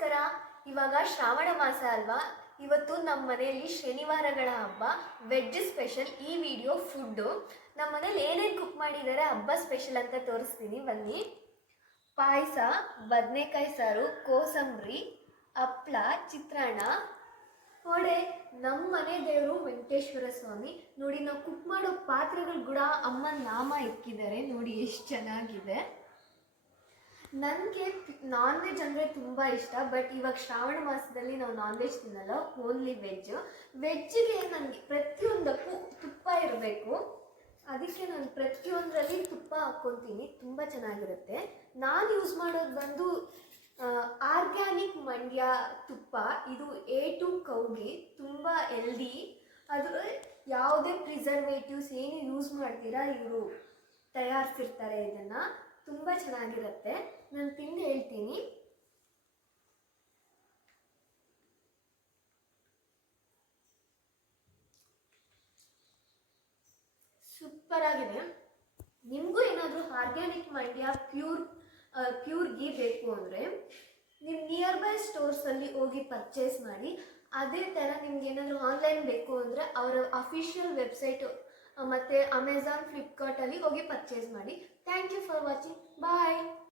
ನಮಸ್ಕಾರ ಇವಾಗ ಶ್ರಾವಣ ಮಾಸ ಅಲ್ವಾ? ಇವತ್ತು ನಮ್ಮ ಮನೆಯಲ್ಲಿ ಶನಿವಾರಗಳ ಹಬ್ಬ ವೆಜ್ ಸ್ಪೆಷಲ್ ಈ ವಿಡಿಯೋ ಫುಡ್ಡು ನಮ್ಮ ಮನೇಲಿ ಏನೇನು ಕುಕ್ ಮಾಡಿದ್ದಾರೆ ಹಬ್ಬ ಸ್ಪೆಷಲ್ ಅಂತ ತೋರಿಸ್ತೀನಿ, ಬನ್ನಿ. ಪಾಯಸ, ಬದನೆಕಾಯಿ ಸಾರು, ಕೋಸಂಬರಿ, ಹಪ್ಳ, ಚಿತ್ರಾನ್ನ. ನೋಡೆ ನಮ್ಮ ಮನೆ ದೇವರು ವೆಂಕಟೇಶ್ವರ ಸ್ವಾಮಿ. ನೋಡಿ, ನಾವು ಕುಕ್ ಮಾಡೋ ಪಾತ್ರೆಗಳು ಕೂಡ ಅಮ್ಮನ ನಾಮ ಇಕ್ಕಿದ್ದಾರೆ. ನೋಡಿ, ಎಷ್ಟು ಚೆನ್ನಾಗಿದೆ. ನನಗೆ ನಾನ್ ವೆಜ್ ಅಂದರೆ ತುಂಬ ಇಷ್ಟ ಬಟ್ ಇವಾಗ ಶ್ರಾವಣ ಮಾಸದಲ್ಲಿ ನಾವು ನಾನ್ ವೆಜ್ ತಿನ್ನಲ್ಲ ಓನ್ಲಿ ವೆಜ್ ವೆಜ್ಜಿಗೆ ನನಗೆ ಪ್ರತಿಯೊಂದಕ್ಕೂ ತುಪ್ಪ ಇರಬೇಕು. ಅದಕ್ಕೆ ನಾನು ಪ್ರತಿಯೊಂದರಲ್ಲಿ ತುಪ್ಪ ಹಾಕ್ಕೊತೀನಿ, ತುಂಬ ಚೆನ್ನಾಗಿರುತ್ತೆ. ನಾನು ಯೂಸ್ ಮಾಡೋದು ಬಂದು ಆರ್ಗ್ಯಾನಿಕ್ ಮಂಡ್ಯ ತುಪ್ಪ. ಇದು ಎ ಟು ಕೌಗಿ, ತುಂಬ ಎಲ್ದಿ ಅದು ಯಾವುದೇ ಪ್ರಿಸರ್ವೇಟಿವ್ಸ್ ಏನು ಯೂಸ್ ಮಾಡ್ತೀರಾ, ಇವರು ತಯಾರಿಸಿರ್ತಾರೆ ಇದನ್ನು. ತುಂಬ ಚೆನ್ನಾಗಿರುತ್ತೆ. ನಾನು ತಿಂದು ಹೇಳ್ತೀನಿ. ಸೂಪರ್ ಆಗಿದೆ ನಿಮಗೂ ಏನಾದರೂ organic Mandya pure pure ghee ಬೇಕು ಅಂದರೆ ನಿಮ್ಮ ನಿಯರ್ ಬೈ ಸ್ಟೋರ್ಸಲ್ಲಿ ಹೋಗಿ ಪರ್ಚೇಸ್ ಮಾಡಿ, ಅದೇ ಥರ ನಿಮ್ಗೆ ಏನಾದರೂ ಆನ್ಲೈನ್ ಬೇಕು ಅಂದರೆ ಅವರ ಅಫಿಷಿಯಲ್ ವೆಬ್ಸೈಟು ಮತ್ತು ಅಮೆಝಾನ್ ಫ್ಲಿಪ್ಕಾರ್ಟಲ್ಲಿ ಹೋಗಿ ಪರ್ಚೇಸ್ ಮಾಡಿ. Thank you for watching bye